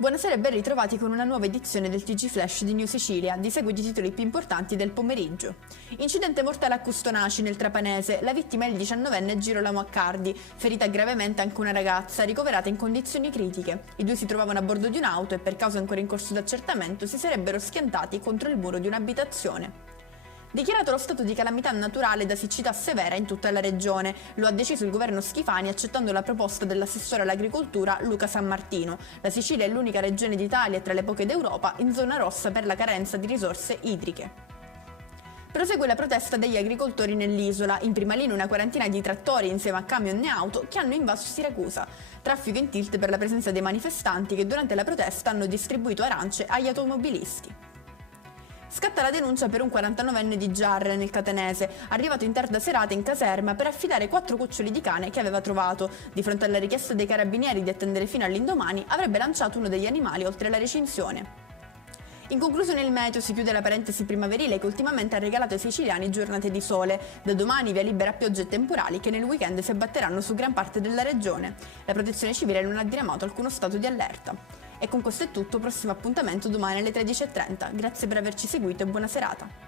Buonasera e ben ritrovati con una nuova edizione del TG Flash di New Sicilia. Di seguito i titoli più importanti del pomeriggio. Incidente mortale a Custonaci, nel Trapanese. La vittima è il 19enne Girolamo Accardi. Ferita gravemente anche una ragazza, ricoverata in condizioni critiche. I due si trovavano a bordo di un'auto e per cause ancora in corso d'accertamento si sarebbero schiantati contro il muro di un'abitazione. Dichiarato lo stato di calamità naturale da siccità severa in tutta la regione. Lo ha deciso il governo Schifani accettando la proposta dell'assessore all'agricoltura Luca Sammartino. La Sicilia è l'unica regione d'Italia e tra le poche d'Europa in zona rossa per la carenza di risorse idriche. Prosegue la protesta degli agricoltori nell'isola, in prima linea una quarantina di trattori insieme a camion e auto che hanno invaso Siracusa. Traffico in tilt per la presenza dei manifestanti che durante la protesta hanno distribuito arance agli automobilisti. Scatta la denuncia per un 49enne di Giarre, nel Catanese, arrivato in tarda serata in caserma per affidare 4 cuccioli di cane che aveva trovato. Di fronte alla richiesta dei carabinieri di attendere fino all'indomani, avrebbe lanciato uno degli animali oltre la recinzione. In conclusione il meteo, si chiude la parentesi primaverile che ultimamente ha regalato ai siciliani giornate di sole. Da domani via libera a piogge e temporali che nel weekend si abbatteranno su gran parte della regione. La protezione civile non ha diramato alcuno stato di allerta. E con questo è tutto, prossimo appuntamento domani alle 13:30. Grazie per averci seguito e buona serata.